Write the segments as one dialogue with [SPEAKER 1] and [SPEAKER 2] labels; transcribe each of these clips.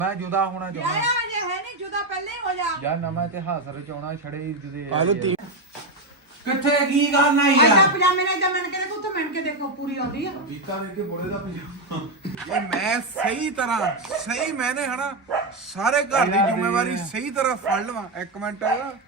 [SPEAKER 1] ਮੈਂ ਜੁਦਾ ਹੋਣਾ ਚਾਹੁੰਦਾ
[SPEAKER 2] ਜੇ ਹੈ ਨਹੀਂ ਜੁਦਾ ਪਹਿਲੇ ਹੀ ਹੋ ਜਾ
[SPEAKER 1] ਯਾਰ ਨਵਾਂ ਇਤਿਹਾਸ ਰਚਾਉਣਾ ਛੜੇ ਜੁਦੇ
[SPEAKER 3] ਆਲੂ ਤੀ
[SPEAKER 1] ਕਿੱਥੇ ਕੀ ਗੱਲ ਨਹੀਂ
[SPEAKER 2] ਐਡਾ ਪਜਾਮੇ ਨੇ ਜਾਂ ਮਿਣ ਕੇ ਦੇਖੋ ਉੱਥੇ ਮਿਣ ਕੇ ਦੇਖੋ ਪੂਰੀ ਆਉਂਦੀ ਆ
[SPEAKER 1] ਬੀਕਾ ਵੇਖ ਕੇ ਬੁੜੇ ਦਾ ਪਜਾਮਾ
[SPEAKER 3] ਇਹ ਮੈਂ ਸਹੀ ਤਰ੍ਹਾਂ ਸਹੀ ਮੈਨੇ ਹਨਾ ਸਾਰੇ ਘਰ ਦੀ ਜ਼ਿੰਮੇਵਾਰੀ ਸਹੀ ਤਰ੍ਹਾਂ ਫੜ ਲਵਾਂ। ਇੱਕ ਮਿੰਟ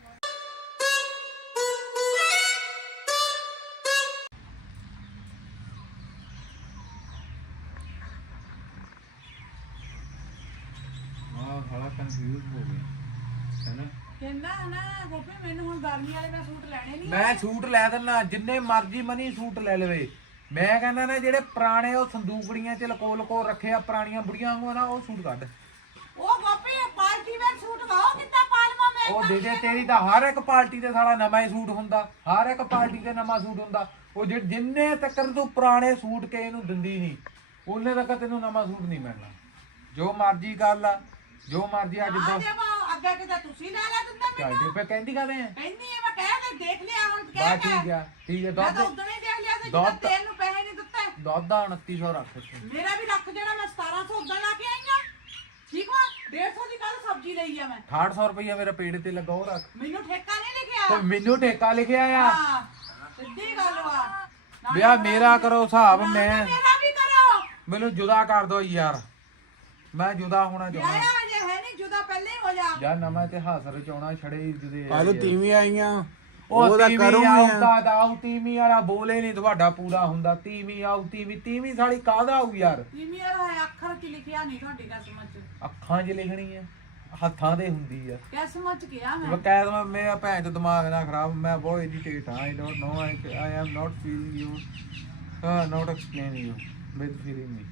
[SPEAKER 1] ਸਾਲਾ ਕਨਫਿਊਜ਼ ਹੋ ਗਿਆ ਹੈਨਾ।
[SPEAKER 2] ਕਹਿੰਦਾ ਨਾ ਗੋਪੀ ਮੈਨੂੰ ਹੁਣ ਗਰਮੀ ਵਾਲੇ ਮੈਂ ਸੂਟ ਲੈਣੇ ਨਹੀਂ
[SPEAKER 1] ਮੈਂ ਸੂਟ ਲੈ ਦਿੰਦਾ ਜਿੰਨੇ ਮਰਜ਼ੀ ਮਨੀ ਸੂਟ ਲੈ ਲਵੇ। ਮੈਂ ਕਹਿੰਦਾ ਨਾ ਜਿਹੜੇ ਪੁਰਾਣੇ ਉਹ ਸੰਦੂਕੜੀਆਂ 'ਚ ਲਕੋ ਰੱਖੇ ਆ ਪੁਰਾਣੀਆਂ ਬੁੜੀਆਂ ਵਾਂਗੂ ਨਾ ਉਹ ਸੂਟ ਕੱਢ।
[SPEAKER 2] ਉਹ Gopi party wear suit wow ਕਿੱਦਾਂ ਪਾਲਵਾ ਮੈਂ
[SPEAKER 1] ਉਹ ਦੇ ਤੇਰੀ ਤਾਂ ਹਰ ਇੱਕ ਪਾਰਟੀ ਤੇ ਸਾਲਾ ਨਵਾਂ ਹੀ ਸੂਟ ਹੁੰਦਾ। ਹਰ ਇੱਕ ਪਾਰਟੀ ਤੇ ਨਵਾਂ ਸੂਟ ਹੁੰਦਾ। ਉਹ ਜਿੰਨੇ ਤੱਕ ਤੂੰ ਪੁਰਾਣੇ ਸੂਟ ਕੇ ਇਹਨੂੰ ਦਿੰਦੀ ਨਹੀਂ ਉਹਨੇ ਤੱਕ ਤੈਨੂੰ ਨਵਾਂ ਸੂਟ ਨਹੀਂ ਮਿਲਣਾ। ਜੋ ਮਰਜ਼ੀ ਕਰ ਲਾ ਜੋ ਮਰਜ਼ੀ ਅੱਜ
[SPEAKER 2] ਆ ਜੇ ਅੱਗੇ ਕਿਤੇ ਤੁਸੀਂ ਲੈ ਲੈ ਦਿੰਦਾ
[SPEAKER 1] ਚੱਲ
[SPEAKER 2] ਮੈਨੂੰ
[SPEAKER 1] ਠੀਕ ਹੈ ਕਹਿੰਦੀ ਕਾਦੇ ਆ
[SPEAKER 2] ਕਹਿੰਦੀ ਐ ਮੈਂ ਕਹਿ ਕੇ ਦੇਖ ਲਿਆ ਹੁਣ
[SPEAKER 1] ਬਾ
[SPEAKER 2] ਕਹਿ
[SPEAKER 1] ਠੀਕ ਆ ਠੀਕ ਹੈ
[SPEAKER 2] ਮੈਂ ਤਾਂ
[SPEAKER 1] ਦੁੱਧ
[SPEAKER 2] ਉਦੋਂ ਹੀ ਦੇਖ ਲਿਆ ਸੀ
[SPEAKER 1] ਦੁੱਧ-
[SPEAKER 2] ਜਦੋਂ ਤੇਲ ਨੂੰ ਪੈਸੇ ਨਹੀਂ ਦਿੱਤੇ
[SPEAKER 1] ਦੁੱਧ ਦਾ 2900 ਰੱਖ ਇੱਥੇ।
[SPEAKER 2] ਮੇਰਾ ਵੀ ਰੱਖ ਜਿਹੜਾ ਮੈਂ 1700 ਉਦੋਂ ਲਾ ਕੇ ਆਈ ਆ ਠੀਕ ਵਾ 150 ਦੀ ਕੱਲ ਸਬਜ਼ੀ ਲਈ ਆ ਮੈਂ
[SPEAKER 1] 6800 ਰੁਪਇਆ ਮੇਰਾ ਪੇੜ ਤੇ ਲੱਗਾ ਉਹ ਰੱਖ
[SPEAKER 2] ਮੈਨੂੰ ਠੇਕਾ ਨਹੀਂ ਲਿਖਿਆ
[SPEAKER 1] ਤੇ ਮੈਨੂੰ ਠੇਕਾ ਲਿਖਿਆ ਆ
[SPEAKER 2] ਹਾਂ ਸਿੱਧੀ ਗੱਲ ਵਾ
[SPEAKER 1] ਵਿਆਹ ਮੇਰਾ ਕਰੋ ਹਿਸਾਬ ਮੈਂ
[SPEAKER 2] ਮੇਰਾ ਵੀ ਕਰੋ
[SPEAKER 1] ਮੈਨੂੰ ਜੁਦਾ ਕਰ ਦੋ ਯਾਰ ਮੈਂ ਜੁਦਾ ਹੋਣਾ ਚਾਹੁੰਦਾ
[SPEAKER 2] ਯਾਰ ਜੇ ਹੈ ਨਹੀਂ ਜੁਦਾ ਪਹਿਲੇ ਹੀ ਹੋ ਜਾ
[SPEAKER 1] ਯਾਰ ਨਵਾਂ ਇਤਿਹਾਸ ਰਚਾਉਣਾ ਛੜੇ ਜੁਦੇ
[SPEAKER 3] ਆਲੂ ਤੀਵੀਂ ਆਈਆਂ
[SPEAKER 1] ਉਹ
[SPEAKER 3] ਤਾਂ
[SPEAKER 1] ਤੀਵੀਂ
[SPEAKER 3] ਕਰੂੰਗੀ
[SPEAKER 1] ਆਉਂਦਾ ਦਾ ਉਹ ਤੀਵੀਂ ਵਾਲਾ ਬੋਲੇ ਨਹੀਂ ਤੁਹਾਡਾ ਪੂਰਾ ਹੁੰਦਾ ਤੀਵੀਂ ਆਉ ਤੀਵੀਂ ਸਾਲੀ ਕਾਹਦਾ ਆਊ ਯਾਰ
[SPEAKER 2] ਈਮੇਲ ਹੈ ਅੱਖਰ ਚ ਲਿਖਿਆ ਨਹੀਂ ਤੁਹਾਡੀ ਕਿਸਮਤ ਚ
[SPEAKER 1] ਅੱਖਾਂ 'ਚ ਲਿਖਣੀ ਆ ਹੱਥਾਂ ਤੇ ਹੁੰਦੀ ਆ
[SPEAKER 2] ਕਿਸਮਤ ਚ ਕਿਹਾ ਮੈਂ
[SPEAKER 1] ਬਕਾਇਦ ਮੇਰਾ ਭੈਣ ਚ ਦਿਮਾਗ ਨਾ ਖਰਾਬ ਮੈਂ ਬਹੁਤ ਇਰੀਟੇਟ ਹਾਂ I don't know I am not feeling you not explain you with feeling me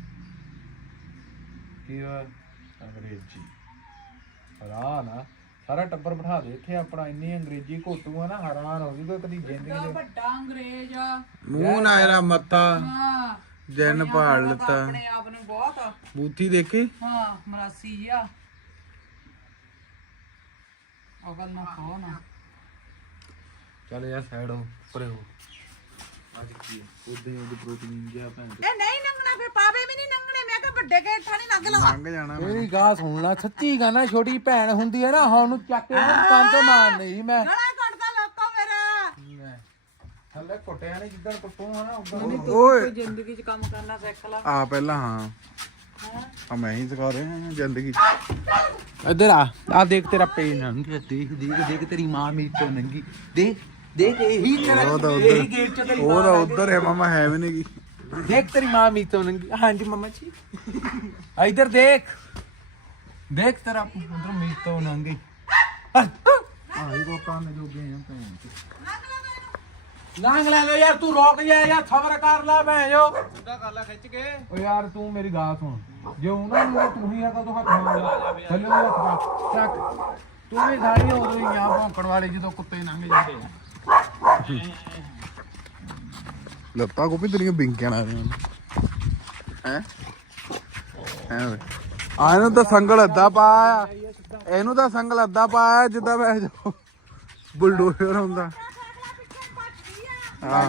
[SPEAKER 1] ਪੀਰ ਅੰਗਰੇਜ਼ੀ ਹੈਰਾਨ ਆ ਸਾਰਾ ਟੱਬਰ ਬਿਠਾ ਦੇ ਇੱਥੇ ਆਪਣਾ ਇੰਨੀ ਅੰਗਰੇਜ਼ੀ ਘੋਟੂ ਆ ਨਾ ਹੈਰਾਨ ਹੋ ਜੂਗਾ ਕਦੀ ਜ਼ਿੰਦਗੀ ਦੇ
[SPEAKER 2] ਵੱਡਾ ਅੰਗਰੇਜ਼ ਆ
[SPEAKER 3] ਮੂੰਹ ਨਾ ਇਹਦਾ ਮੱਥਾ
[SPEAKER 2] ਹਾਂ
[SPEAKER 3] ਜਨ ਭਾਲ ਲਿੱਤਾ
[SPEAKER 2] ਆਪਣੇ ਆਪ ਨੂੰ ਬਹੁਤ
[SPEAKER 3] ਬੂਥੀ ਦੇਖੀ
[SPEAKER 2] ਹਾਂ ਮਰਾਸੀ ਆ ਅਗਲ ਨਾ ਖਾਓ ਨਾ
[SPEAKER 1] ਚੱਲ ਯਾਰ ਸਾਈਡ ਹੋ ਪਰੇ ਹੋ ਅੱਜ ਕੀ ਹੈ ਉਹਦੇ ਪ੍ਰੋਟੀਨ ਜਿਆ ਭੈਣ
[SPEAKER 2] ਇਹ ਨਹੀਂ ਨੰਗਣਾ ਫੇ ਪਾਵੇ ਵੀ ਨਹੀਂ ਨੰਗਣੇ ਮੈਂ ਕਿਹਾ ਵੱਡੇ ਗੇਟ ਥਾਣੀ ਲੰਘ ਲਵਾਂ
[SPEAKER 3] ਲੰਘ ਜਾਣਾ
[SPEAKER 1] ਮੇਰੀ ਗਾਹ ਸੁਣ ਲੈ ਸੱਚੀ ਗਾ ਨਾ ਛੋਟੀ ਭੈਣ ਹੁੰਦੀ ਹੈ ਨਾ ਹੁਣ ਨੂੰ ਚੱਕ ਕੇ ਉਹਨੂੰ ਪੰਜ ਮਾਰ ਨਹੀਂ ਮੈਂ
[SPEAKER 2] ਗਲਾ ਕੱਢਦਾ ਲੋਕੋ ਮੇਰਾ
[SPEAKER 1] ਥੱਲੇ ਕੁੱਟਿਆ ਨਹੀਂ ਜਿੱਦਣ ਕੁੱਟੂ ਹਨਾ
[SPEAKER 3] ਓਏ
[SPEAKER 2] ਜ਼ਿੰਦਗੀ 'ਚ ਕੰਮ ਕਰਨਾ ਸਿੱਖ ਲਾ
[SPEAKER 3] ਆ ਪਹਿਲਾਂ ਹਾਂ ਆ ਮੈਂ ਹੀ ਸਿਖਾ ਰਿਹਾ ਹਾਂ ਜ਼ਿੰਦਗੀ
[SPEAKER 1] ਇੱਧਰ ਆ ਦੇਖ ਤੇਰਾ ਪੇਜ ਨੰਗੀ ਦੇਖ ਤੇਰੀ ਮਾਂ ਮੇਰੀ ਤੋਂ ਨੰਗੀ ਦੇਖ ਇਹੀ ਤੇਰਾ
[SPEAKER 3] ਉਹ ਤਾਂ
[SPEAKER 1] ਇਹੀ ਗੇਟ ਚ ਤੇਰੀ
[SPEAKER 3] ਉਹ ਤਾਂ ਉਧਰ ਹੈ ਮਾਮਾ ਹੈ ਵੀ ਨਹੀਂ ਗੀ
[SPEAKER 1] ਦੇਖ ਤੇਰੀ ਮਾਂ ਮੇਰੀ ਤੋਂ ਨੰਗੀ ਹਾਂਜੀ ਮਮਾ ਜੀ ਇੱਧਰ ਦੇਖ ਤੇਰਾ ਉਧਰ ਮੇਰੀ ਤੋਂ ਨੰਗੀ ਆਹੀ ਕੋ ਕੰਮ ਜੋਗੇ ਆ ਭੈਣ ਲੰਘ ਲੈ ਲੋ ਯਾਰ ਤੂੰ ਰੁਕ ਜਾ ਯਾਰ ਸਬਰ ਕਰ ਲੈ ਭੈਣ ਜੋ ਸਿੱਧਾ ਕਰ ਲੈ ਖਿੱਚ ਕੇ ਓ ਯਾਰ ਤੂੰ ਮੇਰੀ ਗੱਲ ਸੁਣ ਜੇ ਉਹਨਾਂ ਨੂੰ ਤੂੰ ਹੀ ਆ ਤਾਂ ਤੂੰ ਹੱਥ ਮਾਰ ਲੈ ਥੱਲੇ ਹੱਥ ਚੱਕ ਤੂੰ ਵੀ ਸਾਰੀ ਉਦੋਂ ਹੀ ਆ ਭੌਂਕਣ ਵਾਲੇ ਜਦੋਂ ਕੁੱਤੇ ਲੰਘ ਜਾਂਦੇ ਆ
[SPEAKER 3] ਲੱਤਾਂ ਕੋਪੀ ਤੇਰੀਆਂ ਬਿੰਕਿਆਂ ਨਾਲ ਹੈ ਆ ਇਹਨੂੰ ਤਾਂ ਸੰਗਲ ਅੱਧਾ ਪਾਇਆ ਇਹਨੂੰ ਤਾਂ ਸੰਗਲ ਅੱਧਾ ਪਾਇਆ ਜਿੱਦਾਂ ਮੈਂ ਬੁਲਡੋਜ਼ਰ ਹੁੰਦਾ ਹਾਂ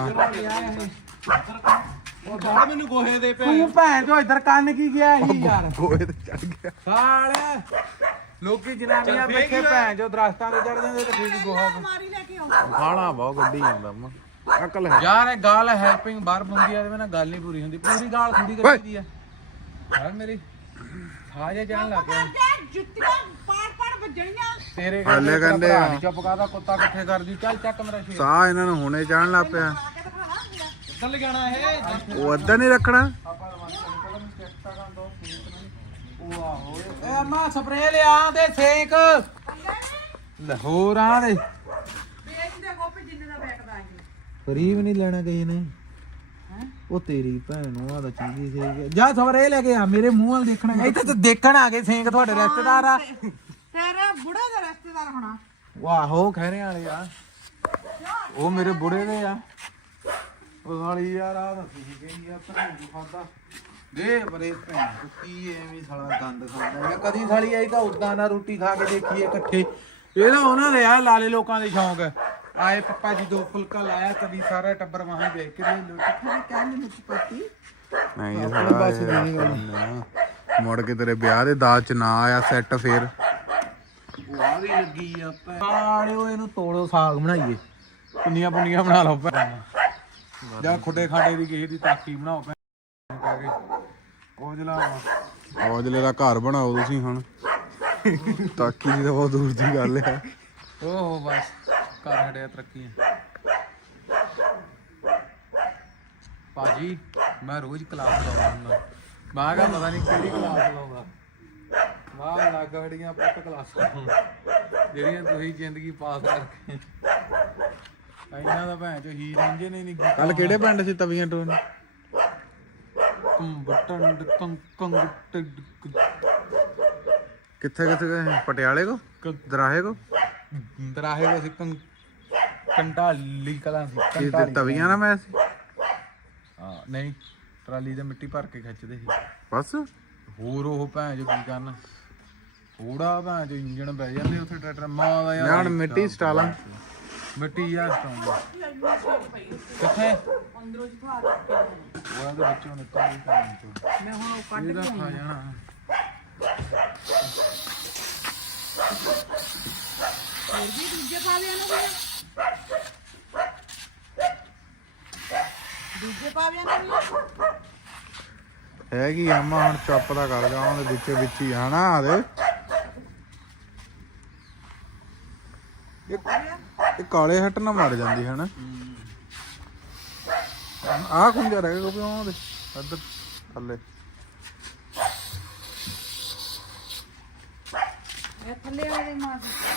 [SPEAKER 1] ਉਹ ਬਾਹਰ ਮੈਨੂੰ ਗੋਹੇ ਦੇ ਪੈ ਤੂੰ ਭੈਣ ਚੋ ਇੱਧਰ ਕੰਨ ਕੀ ਗਿਆ ਸੀ ਯਾਰ
[SPEAKER 3] ਗੋਏ ਤੇ ਚੜ ਗਿਆ
[SPEAKER 1] ਸਾਲੇ ਲੋਕੀ ਜਨਾਨੀਆਂ ਪਿੱਛੇ ਭੈਣ ਚੋ ਦਰਖਤਾਂ ਤੇ ਚੜ ਜਾਂਦੇ ਤੇ ਫਿਰ ਗੋਹਾ
[SPEAKER 2] ਮਾਰੀ ਲੈ ਕੇ ਆਉਂਦਾ
[SPEAKER 3] ਖਾਣਾ ਬਹੁਤ ਗੱਡੀ ਜਾਂਦਾ ਮਾ ਅਕਲ ਹੈ
[SPEAKER 1] ਯਾਰ ਇਹ ਗੱਲ ਹੈਲਪਿੰਗ ਬਾਹਰ ਹੁੰਦੀ ਆ ਤੇ ਨਾ ਗੱਲ ਨਹੀਂ ਪੂਰੀ ਹੁੰਦੀ ਪੂਰੀ ਗੱਲ ਥੋੜੀ ਕਰਦੀ ਆ ਯਾਰ ਮੇਰੀ ਸਾਜੇ ਜਾਣ ਲੱਗ ਪਿਆ
[SPEAKER 2] ਜੁੱਤੀਆਂ ਪਾੜ ਵੱਜਣੀਆਂ
[SPEAKER 1] ਤੇਰੇ
[SPEAKER 3] ਹਾਲੇ ਕਹਿੰਦੇ ਆ।
[SPEAKER 1] ਚੁੱਪ ਕਰਦਾ ਕੁੱਤਾ ਕਿੱਥੇ ਕਰਦੀ ਚੱਲ ਚੱਕ ਮੇਰਾ ਸ਼ੇਰ
[SPEAKER 3] ਸਾਹ ਇਹਨਾਂ ਨੂੰ ਹੁਣੇ ਚੜਨ ਲੱਗ ਪਿਆ
[SPEAKER 2] ਆ ਕੇ ਦਿਖਾਣਾ ਹੁੰਦਾ
[SPEAKER 1] ਕਿੱਧਰ ਲਗਾਣਾ ਇਹ
[SPEAKER 3] ਉਹ ਅੱਧਾ ਨਹੀਂ ਰੱਖਣਾ
[SPEAKER 1] ਉਹ ਆਹੋ ਇਹ ਮਾਂ ਸਪਰੇ ਲਿਆ ਦੇ ਸੇਕ ਲਾਹੌਰ ਆ ਦੇ
[SPEAKER 2] ਵੇਚਦੇ ਗੋਪੀ ਜਿੰਨੇ ਦਾ ਵੇਚਦਾ ਇਹ
[SPEAKER 1] ਫਰੀ ਵੀ ਨਹੀਂ ਲੈਣਾ ਕਿਸੇ ਨੇ ਉਹ ਤੇਰੀ ਭੈਣ ਨੂੰ ਆਦਾ ਚੀਜ਼ੀ ਸੇਕ ਜਾ ਸਪਰੇ ਲੈ ਕੇ ਆ ਮੇਰੇ ਮੂੰਹ ਵੱਲ ਦੇਖਣਾ ਇੱਥੇ ਤੇ ਦੇਖਣ ਆ ਗਏ ਸੇਕ ਤੁਹਾਡੇ ਰਿਸ਼ਤੇਦਾਰ ਆ
[SPEAKER 2] ਤੇਰੇ ਬੁੜੇ ਦਾ ਰਿਸ਼ਤੇਦਾਰ ਹੋਣਾ
[SPEAKER 1] ਵਾਹੋ ਖਹਿਰੇ ਵਾਲੇ ਆ ਉਹ ਮੇਰੇ ਬੁੜੇ ਦੇ ਆ ਉਹ ਸਾਲੀ ਯਾਰ ਆ ਦੱਸੀ ਗਈ ਆ ਭੈਣ ਨੂੰ ਖਾਦਾ ਦੇ ਬਰੇ ਭੈਣ ਨੂੰ ਕੀ ਐਵੇਂ ਸਾਲਾ ਗੰਦ ਖਾਂਦਾ ਮੈਂ ਕਦੀ ਸਾਲੀ ਆਈ ਤਾਂ ਉਦਾਂ ਨਾ ਰੋਟੀ ਖਾ ਕੇ ਦੇਖੀਏ ਇਕੱਠੇ ਇਹ ਤਾਂ ਉਹਨਾਂ ਦੇ ਆ ਲਾਲੇ ਲੋਕਾਂ ਦੇ ਸ਼ੌਂਕ ਆਏ ਪੱਪਾ ਜੀ 2 ਫੁਲਕਾ ਲਾਇਆ ਕਦੀ ਸਾਰਾ ਟੱਬਰ ਵਾਹਾਂ ਵੇਖ ਕੇ ਲੁੱਟ ਖਾਣੀ ਕਹਿੰਦੇ ਮੁੱਛ ਪੱਤੀ
[SPEAKER 3] ਨਹੀਂ
[SPEAKER 1] ਆਪਣੀ ਬਸ ਦੀ ਨਹੀਂ ਗੱਲ।
[SPEAKER 3] ਮੁੜ ਕੇ ਤੇਰੇ ਵਿਆਹ ਦੇ ਦਾਜ ਚ ਨਾ ਆਇਆ ਸੈੱਟ ਫੇਰ
[SPEAKER 1] ਆ ਵੀ ਲੱਗੀ ਆ ਪਾਲਿਓ ਇਹਨੂੰ ਤੋੜੋ ਸਾਗ ਬਣਾਈਏ ਪੁੰਨੀਆਂ ਪੁੰਨੀਆਂ ਬਣਾ ਲਓ ਭੈਣ ਜਾਂ ਖੁੱਡੇ ਖਾਡੇ ਦੀ ਕਿਸੇ ਦੀ ਤਾਕੀ ਬਣਾਓ ਭੈਣ ਕਹਿ ਕੇ ਉਹ ਜਲਾ
[SPEAKER 3] ਔਜਲੇ ਦਾ ਘਰ ਬਣਾਓ ਤੁਸੀਂ ਹੁਣ ਤਾਕੀ ਦੀ ਤਾਂ ਬਹੁਤ ਦੂਰ ਦੀ ਗੱਲ ਆ
[SPEAKER 1] ਓਹ ਬਸ ਘਰ ਹੜਿਆ ਤਰੱਕੀਆਂ ਭਾਜੀ ਮੈਂ ਰੋਜ਼ ਕਲਾਸ ਲਾਉਂਦਾ ਹੁੰਦਾ ਮੈਂ ਕਿਹਾ ਪਤਾ ਨਹੀਂ ਕਿਹੜੀ ਕਲਾਸ ਲਾਉਂਦਾ ਵਾਹ ਲੱਗ ਹੜੀਆਂ ਪੁੱਤ ਕਲਾਸਾਂ ਜਿਹੜੀਆਂ ਤੁਸੀਂ ਜ਼ਿੰਦਗੀ ਪਾਸ ਕਰਕੇ ਇਹਨਾਂ ਦਾ ਭੈਣ ਚੋ ਹੀਰ ਇੰਜਨ ਹੀ ਨਹੀਂ ਕੀਤਾ
[SPEAKER 3] ਕੱਲ ਕਿਹੜੇ ਪਿੰਡ ਸੀ ਤਵੀਆਂ ਟੋਨ
[SPEAKER 1] ਕੰਬਟਨ ਕੰਗ
[SPEAKER 3] ਕਿੱਥੇ ਕਿੱਥੇ ਗਏ ਪਟਿਆਲੇ ਕੋ ਦਰਾਹੇ ਕੋ
[SPEAKER 1] ਦਰਾਹੇ ਦੇ ਸੀ ਕੰਟਾਲੀ ਕਲਾਂ ਸੀ
[SPEAKER 3] ਕੀ ਤੇ ਤਵੀਆਂ ਨਾ ਮੈਂ ਸੀ
[SPEAKER 1] ਹਾਂ ਨਹੀਂ ਟਰਾਲੀ ਤੇ ਮਿੱਟੀ ਭਰ ਕੇ ਖਿੱਚਦੇ ਸੀ
[SPEAKER 3] ਬਸ
[SPEAKER 1] ਹੋਰ ਉਹ ਭੈਣ ਜੋ ਕੀ ਕਰਨ ਥੋੜਾ ਭੈਣ ਜੋ ਇੰਜਣ ਬਹਿ ਜਾਂਦੇ ਉੱਥੇ ਟਰੈਕਟਰ ਮਾਂ ਦਾ ਯਾਰ
[SPEAKER 3] ਮੈਂ ਹੁਣ ਮਿੱਟੀ ਸਟਾਲਾਂ
[SPEAKER 1] ਮਿੱਟੀ ਯਾਰ ਸਟਾਉਂਦਾ ਕਿੱਥੇ
[SPEAKER 2] ਅੰਦਰੋਂ ਜਿਹਾ ਰੱਖ ਕੇ
[SPEAKER 1] ਉਹਦੇ ਵਿੱਚੋਂ ਨਿਕਲ ਗਈ ਭੈਣ ਚੋ
[SPEAKER 2] ਮੈਂ ਹੁਣ ਉਹ ਕੱਢ
[SPEAKER 1] ਇਹਦਾ
[SPEAKER 2] ਕੇ
[SPEAKER 1] ਖਾ ਜਾਣਾ
[SPEAKER 2] ਹੋਰ ਵੀ ਦੂਜੇ ਪਾ ਲਿਆ ਨਾ ਦੂਜੇ ਪਾ ਲਿਆ ਨਾ
[SPEAKER 3] ਹੈਗੀ ਆਮਾ ਹੁਣ ਚੁੱਪ ਦਾ ਕਰ ਜਾ ਉਹਦੇ ਵਿੱਚ ਹੀ ਆਣਾ ਆਦੇ ਇਹ ਕਾਲੇ ਹੱਟ ਨਾ ਮਰ ਜਾਂਦੀ ਹੈ ਨਾ ਆਹ ਖੁੰਝਾ ਰਹਿ ਗਿਆ ਕੋਈ ਉਹਦੇ ਇੱਧਰ ਥੱਲੇ
[SPEAKER 2] ਇਹ ਥੱਲੇ ਵਾਲੇ ਮਾਰ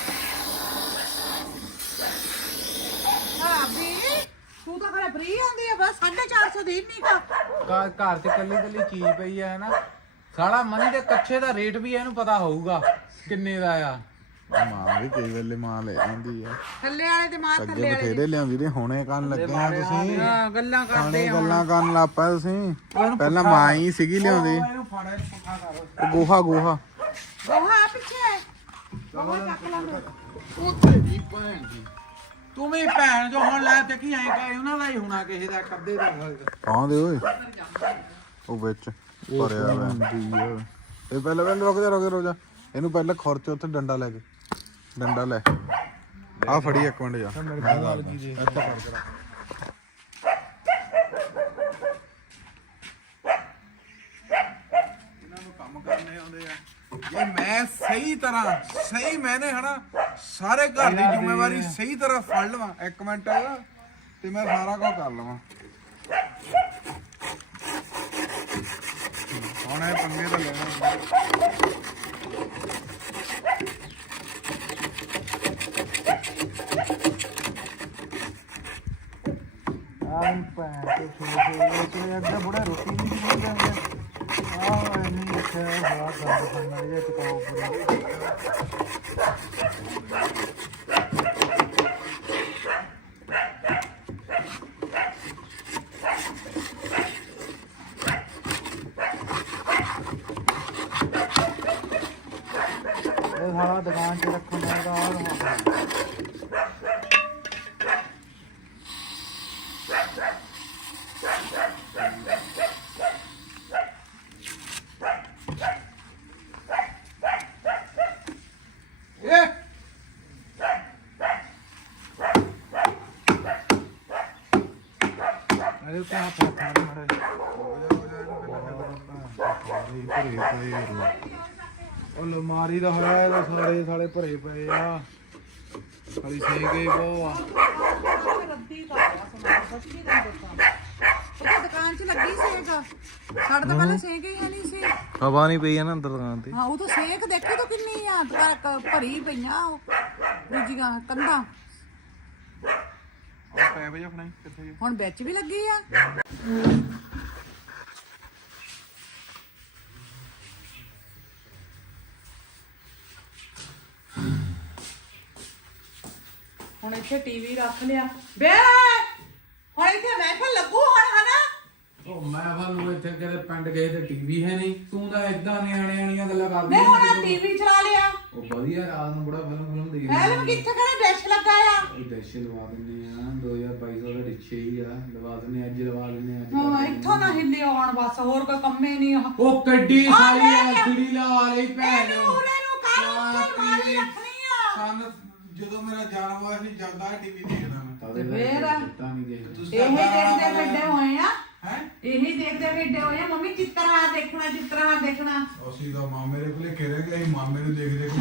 [SPEAKER 2] ਹਾਂ ਵੀ ਤੂੰ ਤਾਂ ਖਰੇ ਫਰੀ ਆਂਦੀ ਆ ਬਸ 450 ਦੀ ਨਹੀਂ ਕਾ
[SPEAKER 1] ਘਰ ਤੇ ਕੱਲੀ ਕੱਲੀ ਚੀਜ਼ ਪਈ ਆ ਨਾ ਸਾਲਾ ਮਨੀ ਦੇ ਕੱਛੇ ਦਾ ਰੇਟ ਵੀ ਇਹਨੂੰ ਪਤਾ ਹੋਊਗਾ ਕਿੰਨੇ ਦਾ ਆ
[SPEAKER 3] ਮਾਂ ਵੀ ਕਈ ਵੇਲੇ ਮਾਂ ਲੈ ਜਾਂਦੀ ਆ
[SPEAKER 2] ਥੱਲੇ ਵਾਲੇ ਤੇ ਮਾਰ
[SPEAKER 3] ਅੱਗੇ
[SPEAKER 2] ਥੱਲੇ ਵਾਲੇ
[SPEAKER 3] ਬਥੇਰੇ ਲਿਆਉਂਦੀ ਤੇ ਹੁਣੇ ਕੰਨ ਲੱਗੇ ਆ ਤੁਸੀਂ
[SPEAKER 2] ਹਾਂ ਗੱਲਾਂ ਕਰਦੇ
[SPEAKER 3] ਖਾਣੇ ਗੱਲਾਂ ਕਰਨ ਲੱਗ ਪਏ ਤੁਸੀਂ ਪਹਿਲਾਂ ਮਾਂ ਹੀ ਸੀਗੀ ਲਿਆਉਂਦੀ
[SPEAKER 1] ਇਹਨੂੰ ਫਾੜੇ ਪੁੱਠਾ ਕਰ
[SPEAKER 3] ਗੋਹਾ ਗੋਹਾ
[SPEAKER 2] ਗੋਹਾ ਪਿੱਛੇ ਗੋਹਾ ਚੱਕ ਲਾਂਗੇ
[SPEAKER 1] ਉੱਥੇ ਦੀ ਭੈਣ ਦੀ ਤੂੰ ਵੀ ਭੈਣ ਜੋ ਹੁਣ ਲੈ ਤੇ ਕੀ ਐਂ ਕਹੇ ਉਹਨਾਂ ਦਾ ਹੀ ਹੋਣਾ ਕਿਸੇ ਦਾ ਕੱਦੇ ਦਾ
[SPEAKER 3] ਆਉਂਦੇ ਓਏ ਉਹ ਵਿੱਚ ਭਰਿਆ ਵੰਦੀ ਓਏ ਇਹ ਪਹਿਲਾਂ ਰੁਕ ਜਾ ਇਹਨੂੰ ਪਹਿਲਾਂ ਖੁਰਚ ਉੱਥੇ ਡੰਡਾ ਲੈ ਕੇ ਡੰਡਾ ਲੈ ਆ ਫੜੀ ਇੱਕ ਮਿੰਟ ਜਾ
[SPEAKER 1] ਇੱਥੇ ਫੜ ਕੇ ਰੱਖ ਇਹਨਾਂ ਨੂੰ ਕੰਮ ਕਰਨੇ ਆਉਂਦੇ ਆ ਜੇ ਮੈਂ ਸਹੀ ਮੈਨੇ ਹਨਾ ਸਾਰੇ ਘਰ ਦੀ ਜ਼ਿੰਮੇਵਾਰੀ ਸਹੀ ਤਰ੍ਹਾਂ ਫੜ ਲਵਾਂ ਇੱਕ ਮਿੰਟ ਤੇ ਮੈਂ ਸਾਰਾ ਕੁਝ ਕਰ ਲਵਾਂ ਹੁਣ ਇਹ ਪੰਗੇ ਤਾਂ ਲੈਣਾ ਆਮ ਪੈਸੇ ਛੋਟੇ ਅੱਗੇ ਬੁੜਾ ਰੋਟੀ ਨਹੀਂ ਦਿੰਦੇ ਆਹ ਨਹੀਂ ਇੱਥੇ ਹਵਾ ਗੰਦ ਖਾਣਾ ਇਹ ਟਿਕਾਉ ਪੂਰੀ ਇਹ ਸਾਰਾ ਦੁਕਾਨ 'ਚ ਰੱਖਣ ਦਾ ਅਰੇ ਤਾਂ ਹੱਥ ਮਾਰੇ ਉਹ ਲਮਾਰੀ ਦਾ ਹੋਇਆ ਇਹਦਾ ਸਾਰੇ ਸਾਲੇ ਭਰੇ ਪਏ ਆ ਖਾਲੀ ਸੇਗੇ ਉਹ ਆ
[SPEAKER 2] ਰੱਦੀ ਦਾ ਸਮਾਨ ਸੱਚੀ ਦਾ ਦਿੱਤਾ ਉਹ ਦੁਕਾਨ 'ਚ ਲੱਗੀ ਸੇਕ ਸਾਡੇ ਤਾਂ ਪਹਿਲਾਂ ਸੇਕ ਹੀ ਨਹੀਂ ਸੀ
[SPEAKER 3] ਹਵਾ ਨਹੀਂ ਪਈ ਹੈ ਨਾ ਅੰਦਰ ਦੁਕਾਨ ਤੇ
[SPEAKER 2] ਹਾਂ ਉਹ ਤਾਂ ਸੇਕ ਦੇਖੀ ਤੂੰ ਕਿੰਨੀ ਆ ਭਰੀ ਪਈਆਂ ਉਹ ਦੂਜੀਆਂ ਕੰਧਾਂ
[SPEAKER 1] ਉਹ ਪੈ ਵਜੇ ਆਪਣਾ ਕਿੱਥੇ
[SPEAKER 2] ਹੁਣ ਵਿੱਚ ਵੀ ਲੱਗੀ ਆ ਹੁਣ ਇੱਥੇ ਟੀਵੀ ਰੱਖ ਲਿਆ ਬੇ ਹੁਣ ਇੱਥੇ ਮਹਿਫਲ ਲੱਗੂ ਹੁਣ ਹਨਾ
[SPEAKER 1] ਉਹ ਮੈਂ ਵੱਲੋਂ ਇੱਥੇ ਕਿਤੇ ਪਿੰਡ ਗਏ ਤੇ ਟੀਵੀ ਹੈ ਨਹੀਂ ਤੂੰ ਤਾਂ ਇਦਾਂ ਨਿਆਣੇ ਵਾਲੀਆਂ ਗੱਲਾਂ ਕਰਦੀ
[SPEAKER 2] ਬੇ ਹੁਣ ਟੀਵੀ ਚਲਾ ਲਿਆ
[SPEAKER 1] ਉਹ ਵਧੀਆ ਰਾਤ ਨੂੰ ਬੜਾ ਫਿਲਮ ਦੇਖੀ
[SPEAKER 2] ਐਲਮ ਕਿੱਥੇ ਕਿਹੜਾ ਡੈਸ਼ ਲੱਗਾ ਆ
[SPEAKER 1] ਇਹ ਡੈਸ਼ ਲਵਾ ਦਿੰਦੇ ਆ 2200 ਦਾ ਰਿਕਸ਼ੇ ਹੀ ਆ ਲਵਾ ਦਿੰਦੇ ਅੱਜ ਲਵਾ ਦਿੰਦੇ ਅੱਜ
[SPEAKER 2] ਹਾਂ ਇੱਥੋਂ ਨਾ ਹਿੱਲੇ ਆਉਣ ਬਸ ਹੋਰ ਕੋਈ ਕੰਮੇ ਨਹੀਂ ਆ
[SPEAKER 1] ਉਹ ਕੱਡੀ ਸਾਲੀ ਐਸਡੀ ਲਵਾ ਲਈ ਭੈਣ
[SPEAKER 2] ਉਹਨੇ ਨੂੰ ਕਾਲ ਮਾਰੀ ਰੱਖਣੀ ਆ
[SPEAKER 3] ਸਾਨੂੰ ਜਦੋਂ ਮੇਰਾ ਜਨਮ ਹੋਇਆ ਸੀ ਜਾਂਦਾ ਟੀਵੀ ਦੇਖਦਾ ਮੈਂ
[SPEAKER 2] ਤੇ ਫੇਰ
[SPEAKER 1] ਤਾਂ ਨਹੀਂ ਗਏ
[SPEAKER 2] ਇਹ ਦੇਖਦੇ ਫਿਰਦੇ ਹੋਏ ਆ
[SPEAKER 3] ਹੈ
[SPEAKER 2] ਇਹੀ ਦੇਖਦੇ ਫਿਰਦੇ ਹੋਏ ਆ ਮੰਮੀ ਚਿੱਤਰਹਾਰ ਦੇਖਣਾ
[SPEAKER 3] ਅਸੀਂ ਤਾਂ ਮਾਮੇ ਦੇ ਕੋਲੇ ਖੇਰੇ ਗਏ ਮਾਮੇ ਨੂੰ ਦੇਖ ਦੇਖ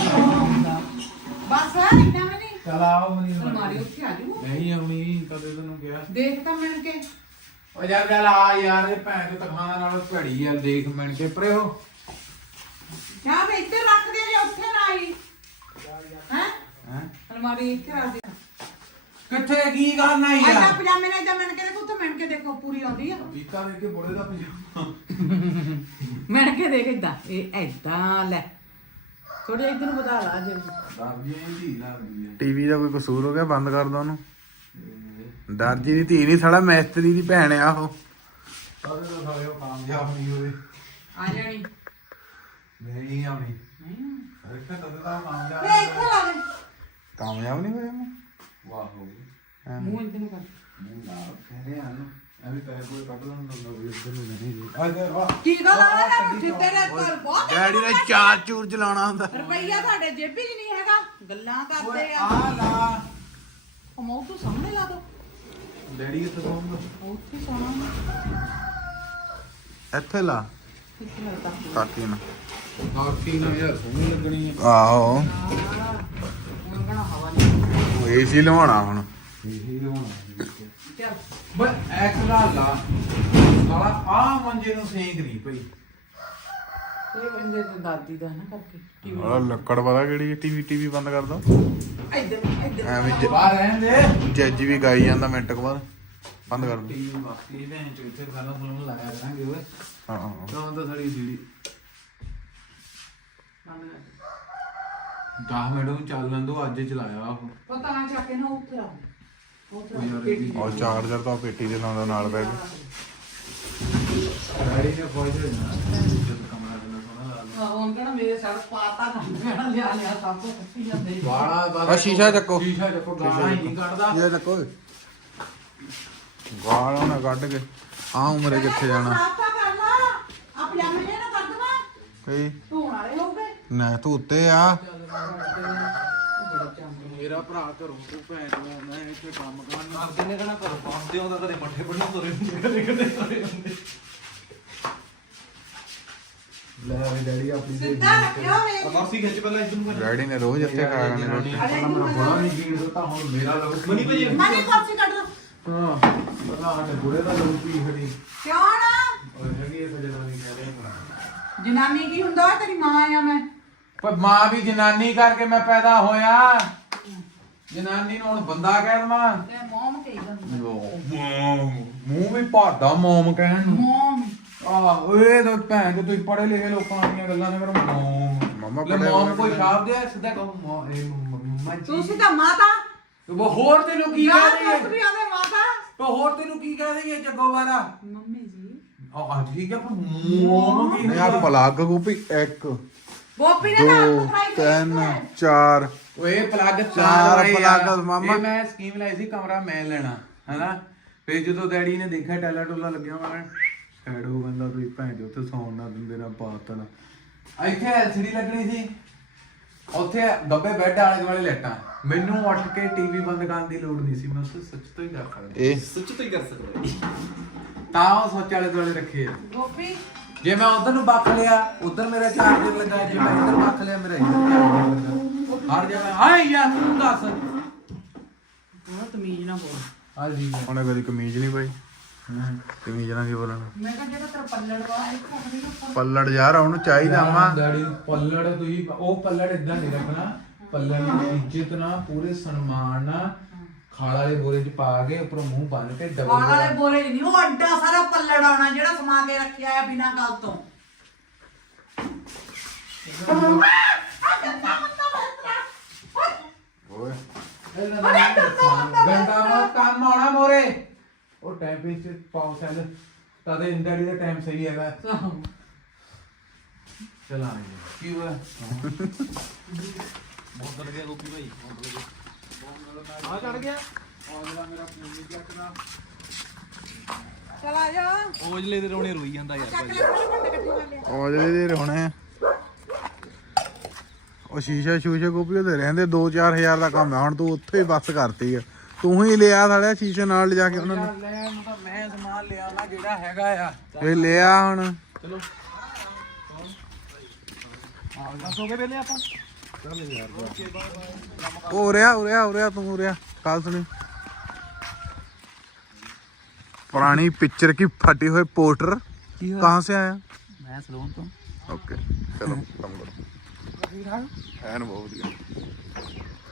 [SPEAKER 2] ਬਸ ਇੰਨਾ ਵੀ ਨਹੀਂ
[SPEAKER 1] ਚਲ ਆਓ ਮਨੀ
[SPEAKER 2] ਅਲਮਾਰੀ ਉੱਥੇ ਆ ਜੂ
[SPEAKER 1] ਨਹੀਂ ਆਉਣੀ ਕਦੇ ਤੈਨੂੰ ਕਿਹਾ
[SPEAKER 2] ਦੇਖ ਤਾਂ ਮਿਣ ਕੇ
[SPEAKER 1] ਓ ਯਾਰ ਚੱਲ ਆ ਯਾਰ ਇਹ ਭੈਣ ਤੇ ਤਖਾਨਾ ਨਾਲ ਭੜੀ ਆ ਦੇਖ ਮਿਣ ਕੇ ਪਰੇ ਹੋ
[SPEAKER 2] ਜਾਂ ਮੈਂ ਇੱਥੇ ਰੱਖ ਦੇ ਜੇ ਉੱਥੇ ਨਾ ਆਈ ਹੈ
[SPEAKER 1] ਹੈ
[SPEAKER 2] ਅਲਮਾਰੀ ਇੱਥੇ ਰੱਖ ਦੇ
[SPEAKER 1] ਕਿੱਥੇ ਕੀ ਕਰਨਾ
[SPEAKER 2] ਅੱਛਾ
[SPEAKER 1] ਯਾਰ
[SPEAKER 2] ਪਜਾਮੇ ਨੇ ਤਾਂ ਮਿਣ ਕੇ ਦੇਖੋ ਉੱਥੇ ਮਿਣ ਕੇ ਦੇਖੋ ਪੂਰੀ ਆਉਂਦੀ ਆ
[SPEAKER 1] ਪੀਕਾ ਦੇ ਕੇ ਬੁੜੇ ਦਾ ਪਜਾਮਾ
[SPEAKER 2] ਮਿਣ ਕੇ ਦੇਖ ਇਦਾਂ ਇਹ ਐਦਾਂ ਲੈ ਥੋੜੀ ਇੱਧਰ ਨੂੰ ਵਧਾ ਲਾ ਜੇ
[SPEAKER 1] ਦਰਜੀ ਦੀ ਲੱਗਦੀ ਹੈ
[SPEAKER 3] ਟੀਵੀ ਦਾ ਕੋਈ ਕਸੂਰ ਹੋ ਗਿਆ ਬੰਦ ਕਰ ਦੋ ਉਹਨੂੰ ਦਰਜੀ ਦੀ ਧੀ ਨਹੀਂ ਸਾਲਾ ਮੈਸਤਰੀ ਦੀ ਭੈਣ ਆ ਉਹ
[SPEAKER 1] ਸਾਰੇ ਤਾਂ ਸਾਰੇ ਉਹ ਕਾਮਯਾਬ ਨਹੀਂ ਹੋਏ
[SPEAKER 2] ਆ ਜਾਣੀ
[SPEAKER 1] ਨਹੀਂ ਆਉਣੀ
[SPEAKER 2] ਨਹੀਂ
[SPEAKER 1] ਅਰੇ ਤਾਂ ਤਾਂ ਕਾਮਯਾਬ
[SPEAKER 2] ਲੈ ਇੱਥੇ ਲਾ ਦੇ
[SPEAKER 3] ਕਾਮਯਾਬ ਨਹੀਂ ਹੋਇਆ ਮੈਂ
[SPEAKER 1] ਵਾਹ ਹੋ ਗਈ
[SPEAKER 2] ਮੂੰਹ ਇੱਧਰ ਨੂੰ ਕਰ
[SPEAKER 1] ਮੂੰਹ ਲਾ ਕਹਿੰਦੇ ਆ ਨਾ ਐਵੇਂ ਪੈਸੇ ਕੋਈ ਕੱਢ ਲੈਣ ਦਾ ਵੀ ਇੱਧਰ ਨੂੰ ਨਹੀਂ ਜੀ ਆ ਵਾਹ
[SPEAKER 2] ਕੀ ਗੱਲ ਆ ਨਾ ਮੁੱਠੀ ਤੇਰੇ ਕੋਲ ਬਹੁਤ
[SPEAKER 3] ਡੈਡੀ ਨੇ ਚਾਰ ਚੂਰ ਚਲਾਉਣਾ ਹੁੰਦਾ
[SPEAKER 2] ਰੁਪਈਆ ਤੁਹਾਡੇ ਜੇਬੀ 'ਚ ਨਹੀਂ ਹੈਗਾ ਗੱਲਾਂ ਕਰਦੇ ਆ
[SPEAKER 1] ਆ ਲਾ
[SPEAKER 2] ਉਹ ਮੂੰਹ ਤੋਂ ਸਾਹਮਣੇ ਲਾ ਦੋ
[SPEAKER 1] ਡੈਡੀ ਕਿੱਥੇ ਸੌਂਗਾ
[SPEAKER 2] ਉੱਥੇ ਸੋਣਾ
[SPEAKER 3] ਇੱਥੇ ਲਾ
[SPEAKER 2] ਇੱਥੇ ਲਾ ਤਾ
[SPEAKER 3] ਕਾਕੀ ਨਾ
[SPEAKER 1] ਆਖੀ ਨਾ ਯਾਰ ਸੋਹਣੀ ਲੱਗਣੀ ਹੈ
[SPEAKER 3] ਆਹੋ
[SPEAKER 2] ਹੁਣ ਕਹਣਾ ਹਵਾ ਨਹੀਂ
[SPEAKER 3] ਏਸੀ ਲਵਾਉਣਾ ਹੁਣ
[SPEAKER 1] ਇਹੀ ਹੋਣਾ
[SPEAKER 2] ਚੱਲ
[SPEAKER 1] ਬਸ ਐਕਸਟਰਾ ਲਾ ਸਾਲਾ ਆ ਮੰਜੇ ਨੂੰ ਸੇਕ ਨਹੀਂ ਪਈ
[SPEAKER 2] ਇਹ ਬੰਦੇ ਤੇ ਦਾਦੀ ਦਾ ਨਾ ਕਰਕੇ ਟੀਵੀ
[SPEAKER 3] ਆਹ ਲੱਕੜ ਪਤਾ ਕਿਹੜੀ ਟੀਵੀ ਬੰਦ ਕਰ ਦੋ
[SPEAKER 2] ਇੱਧਰ
[SPEAKER 3] ਐਵੇਂ
[SPEAKER 1] ਬਾਹਰ ਰਹਿਣ ਦੇ
[SPEAKER 3] ਜੱਜ ਵੀ ਗਾਈ ਜਾਂਦਾ ਮਿੰਟ ਕੁ ਬਾਅਦ ਬੰਦ ਕਰ ਦੋ
[SPEAKER 1] ਟੀਵੀ ਬਾਕੀ ਭੈਣ ਚੋ ਇੱਥੇ ਖਾਣਾ ਫੁਲਮ ਲਾਇਆ ਕਰਾਂਗੇ ਓਏ
[SPEAKER 3] ਹਾਂ
[SPEAKER 1] ਤਾਂ ਤਾਂ ਸਾਡੀ ਸੀੜੀ
[SPEAKER 2] ਬੰਦ ਕਰ
[SPEAKER 1] 10 ਮਿੰਟ ਨੂੰ ਚੱਲਣ ਦੋ ਅੱਜ ਚਲਾਇਆ ਉਹ
[SPEAKER 2] ਪਤਾ ਨਾ ਚੱਕੇ ਨਾ ਉੱਥੇ ਰੱਖ ਦੇ। ਉੱਥੇ
[SPEAKER 1] ਉਹ
[SPEAKER 2] ਰੱਖ
[SPEAKER 1] ਯਾਰ
[SPEAKER 2] ਦੇ।
[SPEAKER 1] ਇਹਦੀ-
[SPEAKER 3] ਉਹ ਚਾਰਜਰ ਤਾਂ ਪੇਟੀ ਦੇ ਨਾਲ ਬੈਠ
[SPEAKER 1] ਡੈਡੀ ਨੇ ਫੌਜ ਹੋ ਜਾਣਾ ਜਦ ਕਮਰਾ ਕਿੰਨਾ ਸੋਹਣਾ ਲੱਗਦਾ
[SPEAKER 2] ਹੁਣ ਕਹਣਾ ਮੇਰੇ ਸੜ ਪਾਤਾ ਨਾ ਕਹਿਣਾ ਲਿਆ ਸਭ ਕੁਝ ਕੱਟੀ ਜਾਂਦੇ
[SPEAKER 1] ਵਾਲਾ ਬਸ
[SPEAKER 3] ਆ ਸ਼ੀਸ਼ਾ ਚੱਕੋ।
[SPEAKER 1] ਸ਼ੀਸ਼ਾ ਚੱਕੋ ਗਾਣਾ ਹੀ ਨਹੀਂ ਕੱਢਦਾ
[SPEAKER 3] ਇਹ ਦੇਖੋ ਗਾਲ ਉਹਨੇ ਕੱਢ ਕੇ ਆ ਉਮਰੇ ਕਿੱਥੇ ਜਾਣਾ
[SPEAKER 2] ਸਾਫ ਤਾਂ ਕਰ ਲਾ ਆ ਪਜਾਮੇ ਨੇ ਨਾ ਕਰ ਦਵਾ
[SPEAKER 3] ਕਈ
[SPEAKER 2] ਧੋਣ ਵਾਲੇ ਹੋ ਗਏ
[SPEAKER 3] ਨਾ ਤੂੰ ਉੱਤੇ ਆ
[SPEAKER 1] ਮੇਰਾ ਭਰਾ ਘਰੋਂ ਤੋਂ ਭੈਣ ਨੂੰ ਮੈਂ ਇੱਥੇ ਕੰਮ ਕਰਨ ਕਰਦੇ ਨੇ ਕਹਣਾ ਘਰੋਂ ਪਹੁੰਚਦੇ ਹੋ ਤਾਂ ਕਦੇ ਪੱਠੇ ਪੜਨਾ ਤੁਰੇ ਹੁੰਦੇ ਕਦੇ ਕਦੇ ਤੁਰੇ ਹੁੰਦੇ ਲੈ ਵੀ ਡੈਡੀ ਆਪਣੀ ਦੇ
[SPEAKER 2] ਸਿੱਧਾ ਰੱਖਿਓ ਵੇ
[SPEAKER 1] ਮਾਸੀ ਖਿੱਚ ਪਹਿਲਾਂ ਇੱਧਰ ਨੂੰ
[SPEAKER 3] ਡੈਡੀ ਨੇ ਰੋਜ਼ ਇੱਥੇ ਖਾਇਆ ਕਰਨੀ ਰੋਟੀ
[SPEAKER 1] ਬੜਾ ਨਹੀਂ ਗੀੜ ਦਿੱਤਾ ਹੁਣ ਮੇਰਾ ਲੋਕ ਮਨੀ ਭਾਜੀ
[SPEAKER 2] ਮਨੀ ਕੁਰਸੀ ਕੱਢ ਦੋ
[SPEAKER 1] ਹਾਂ ਪਤਾ ਸਾਡੇ ਬੁੜੇ ਦਾ ਲੋਕ ਪੀ ਖੜੀ
[SPEAKER 2] ਕਿਉਂ ਨਾ
[SPEAKER 1] ਔਰ ਹੈਗੀ ਇਹ ਜਨਾਨੀ ਕਹਿ ਰਹੇ
[SPEAKER 2] ਜਨਾਨੀ ਕੀ ਹੁੰਦਾ ਓਏ ਤੇਰੀ ਮਾਂ ਆ ਮੈਂ
[SPEAKER 1] ਪਰ ਮਾਂ ਵੀ ਜਨਾਨੀ ਕਰਕੇ ਮੈਂ ਪੈਦਾ ਹੋਇਆ ਜਨਾਨੀ ਨੂੰ ਹੁਣ ਬੰਦਾ ਕਹਿ ਦਵਾਂ
[SPEAKER 2] ਤੇ ਮੋਮ ਕਹੀ ਜਾਂਦਾ
[SPEAKER 1] ਮੂੰਹ ਵੀ ਭਾਦਾ ਮੋਮ ਕਹਿਣ ਨੂੰ
[SPEAKER 2] ਮੋਮ
[SPEAKER 1] ਆਹ ਓਏ ਤਾਂ ਭੈਣ ਤੇ ਤੁਸੀਂ ਪੜ੍ਹੇ ਲਿਖੇ ਲੋਕਾਂ ਦੀਆਂ ਗੱਲਾਂ ਨਾ ਕਰੋ ਮੋਮ
[SPEAKER 3] ਮੰਮਾ
[SPEAKER 1] ਲੈ
[SPEAKER 3] ਪੜ੍ਹੇ
[SPEAKER 1] ਮੋਮ
[SPEAKER 3] ਹੋਏ
[SPEAKER 1] ਕੋਈ ਸ਼ਬਦ ਹੈ ਸਿੱਧਾ ਕਹੋ ਮੋਮ ਇਹ ਮੰਮਾ ਜੀ
[SPEAKER 2] ਤੁਸੀਂ ਤਾਂ ਮਾਤਾ
[SPEAKER 1] ਉਹ ਹੋਰ ਤੈਨੂੰ ਕੀ
[SPEAKER 2] ਯਾਰ
[SPEAKER 1] ਕਹਿ ਰਹੀ
[SPEAKER 2] ਤੁਸੀਂ
[SPEAKER 1] ਹੈ
[SPEAKER 2] ਆਦੇ ਮਾਤਾ
[SPEAKER 1] ਉਹ ਹੋਰ ਤੈਨੂੰ ਕੀ ਕਹਿ ਰਹੀ ਹੈ ਜੱਗੋ ਵਾਲਾ
[SPEAKER 2] ਮੰਮੀ ਜੀ
[SPEAKER 1] ਆ ਠੀਕ ਹੈ ਪਰ ਮੋਮ ਕੀ
[SPEAKER 3] ਨਹੀਂ ਆ ਪਲੱਗ ਗੋਪੀ 1
[SPEAKER 2] ਗੋਪੀ ਨੇ
[SPEAKER 3] 2
[SPEAKER 2] ਨਾਮ ਪਥਾਈ
[SPEAKER 3] 3 4
[SPEAKER 1] ਓਏ ਪਲੱਗ
[SPEAKER 3] ਚਾਰ
[SPEAKER 1] ਵਾਲੇ
[SPEAKER 3] ਪਲੱਗ
[SPEAKER 1] ਆ।
[SPEAKER 3] ਮਾਮਾ।
[SPEAKER 1] ਇਹ ਮੈਂ ਸਕੀਮ ਲਾਈ ਸੀ ਕਮਰਾ ਮੈਂ ਲੈਣਾ ਹੈਨਾ ਫਿਰ ਜਦੋਂ ਡੈਡੀ ਨੇ ਦੇਖਿਆ ਟੈਲਾ ਟੋਲਾ ਲੱਗਿਆ ਮੈਂ ਸਾਈਡ ਹੋ ਬੰਦਾ ਤੁਸੀਂ ਭੈਣ ਦੇ ਉੱਥੇ ਸੌਣ ਨਾ ਦਿੰਦੇ ਨਾ ਪਾਤਾ ਨਾ ਇੱਥੇ ਐਲਸੀਡੀ ਲੱਗਣੀ ਸੀ ਉੱਥੇ ਗੱਬੇ ਬੈੱਡ ਆਲੇ ਦੁਆਲੇ ਲੈਟਾਂ ਮੈਨੂੰ ਉੱਠ ਕੇ ਟੀਵੀ ਬੰਦ ਕਰਨ ਦੀ ਲੋੜ ਨਹੀਂ ਸੀ ਮੈਂ ਉਸ ਸੱਚ ਤੋਂ ਹੀ ਕਰ ਸਕਦਾ
[SPEAKER 3] ਇਹ
[SPEAKER 1] ਤਾਂ ਉਹ ਸੋਚ ਵਾਲੇ ਦੁਆਲੇ ਰੱਖੇ ਆ।
[SPEAKER 2] ਗੋਪੀ
[SPEAKER 1] ਜੇ ਮੈਂ ਉਧਰ ਨੂੰ ਬੱਖ ਲਿਆ ਉਧਰ ਮੇਰਾ ਚਾਰਜਰ ਲੱਗਾ ਜੇ ਮੈਂ ਇੱਧਰ ਬੱਖ ਲਿਆ ਮੇਰਾ ਇੱਧਰ ਚਾਰਜਰ ਲੱਗਾ ਹਰ ਜਗ੍ਹਾ ਹਾਏ ਯਾਰ ਤੂੰ ਦੱਸ
[SPEAKER 2] ਬਹੁਤ ਤਮੀਜ਼ ਨਾ ਬੋਲ
[SPEAKER 1] ਹਾਂ ਜੀ
[SPEAKER 3] ਉਹਨੇ ਕਦੀ ਕਮੀਜ਼ ਨਹੀਂ ਪਾਈ ਕਮੀਜ਼ ਨਾਲ ਕੀ ਬੋਲਣਾ
[SPEAKER 2] ਮੈਂ ਕਿਹਾ ਜਿਹੜਾ ਤੇਰਾ ਪੱਲੜ ਵਾਲਾ ਇੱਕ ਖੋਖੜੀ ਨੂੰ
[SPEAKER 3] ਪੱਲੜ ਯਾਰ ਉਹਨੂੰ ਚਾਹੀਦਾ ਵਾ
[SPEAKER 1] ਡੈਡੀ ਪੱਲੜ ਤੁਸੀਂ ਉਹ ਪੱਲੜ ਇਦਾਂ ਨਹੀਂ ਰੱਖਣਾ ਪੱਲੜ ਨੂੰ ਇੱਜ਼ਤ ਨਾਲ ਪੂਰੇ ਸਨਮਾਨ ਨਾਲ ਖਾਲ ਵਾਲੇ ਬੋਰੇ 'ਚ ਪਾ ਕੇ ਉੱਪਰ ਮੂੰਹ ਬੰਨ ਕੇ
[SPEAKER 2] ਵਾਲ
[SPEAKER 1] ਡਬਲ
[SPEAKER 2] ਵਾਲੇ ਬੋਲੇ ਨਹੀਂ ਉਹ ਅੱਡਾ ਸਾਰਾ ਪੱਲੜ ਆਉਣਾ ਜਿਹੜਾ ਸਮਾ ਕੇ ਰੱਖਿਆ ਆ ਬਿਨਾਂ ਗੱਲ ਤੋਂ
[SPEAKER 3] ਓਏ
[SPEAKER 1] ਗੰਦਾ ਮਾ ਕੰਮ ਆਉਣਾ ਮੋਰੇ ਉਹ ਟੈਂਪਰੇਚਰ ਪਾਉ ਸੈਲ ਤਦੇ ਇੰਦੜੀ ਦਾ ਟਾਈਮ ਸਹੀ ਹੈਗਾ ਚਲਾ ਕੀ ਹੋਇਆ
[SPEAKER 4] ਬਹੁਤ ਲੱਗ ਗਿਆ ਗੋਪੀ ਭਾਈ ਆ ਚੜ ਗਿਆ
[SPEAKER 1] ਆਜਲਾ ਮੇਰਾ ਫੋਨ ਨਹੀਂ ਚੱਕਦਾ
[SPEAKER 2] ਚਲ ਆ ਜਾ
[SPEAKER 4] ਔਜਲੇ ਦੇ ਰੋਣੇ ਰੋਈ ਜਾਂਦਾ ਯਾਰ
[SPEAKER 2] ਚੱਕ ਲੈ ਭਾਂਡੇ ਇਕੱਠੇ ਕਰ ਲਿਆ
[SPEAKER 3] ਔਜਲੇ ਦੇ ਹੋਣੇ ਆ ਉਹ ਸ਼ੀਸ਼ਾ ਸ਼ੂਸ਼ੇ ਗੋਪੀ ਉਹਦੇ ਰਹਿੰਦੇ 2-4 ਹਜ਼ਾਰ ਦਾ ਕੰਮ ਹੈ ਹੁਣ ਤੂੰ ਉੱਥੇ ਹੀ ਬੱਸ ਕਰਤੀ ਆ ਤੂੰ ਹੀ ਲਿਆ ਸਾਲਿਆ ਸ਼ੀਸ਼ੇ ਨਾਲ ਲਿਜਾ ਕੇ ਉਹਨਾਂ ਨੂੰ
[SPEAKER 1] ਲੈ ਨੂੰ ਤਾਂ ਮੈਂ ਸਮਾਨ ਲਿਆ ਨਾ ਜਿਹੜਾ ਹੈਗਾ ਆ
[SPEAKER 3] ਇਹ ਲਿਆ ਹੁਣ
[SPEAKER 4] ਚਲੋ ਆ ਦੱਸ ਹੋ ਗਏ ਵੇਲੇ ਆਪਾਂ
[SPEAKER 3] ਉਹ ਉਰਿਆ ਤੂੰ ਉਰਿਆ ਕਾਲ ਸੁਣੀ पुरानी पिक्चर की फटी हुई पोस्टर कहाँ से आया
[SPEAKER 4] ਮੈਂ ਸਲੋਨ ਤੋਂ
[SPEAKER 3] ओके चलो कम करो है ना बहुत